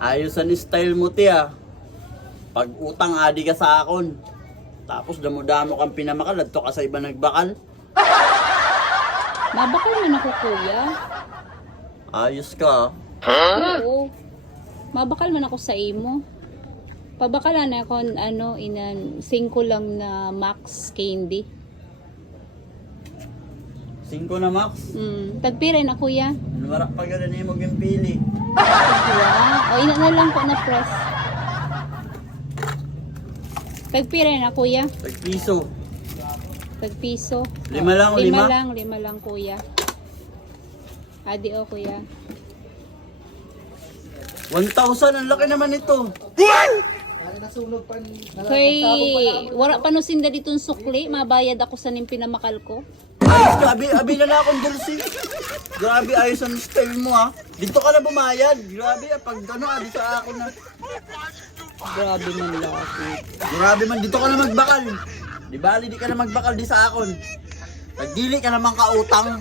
Ayos ang style mo, tiya. Pag utang, adi ka sa akon. Tapos damo-damo kang pinamakal, adto ka sa iba nagbakal. Mabakal man ako, kuya. Ayos ka. Oo. Mabakal man ako sa imo. Pabakalan ako, inan 5 lang na max candy. 5 na max. Tagpira na, kuya. Wala pa gano'n mo yung pili. Tagpira. O, ina na lang po na press. Tagpira na, kuya. Tag-piso. Tagpiso. 5 lang, 5? 5 lang, kuya. Adi o, kuya. 1,000, ang laki naman ito. Kay, wala pa no sinda ditong sukli, mabayad ako sa ning pinamakal ko. Ayos ka, abi na akong dulce. Grabe, ayos ang style mo ha. Dito ka na bumayad. Grabe, pag ano, adi sa ako na. Grabe man lapit. Grabe man, dito ka na magbakal. Di bali, di ka na magbakal di sa akon. Nagdili ka naman kautang.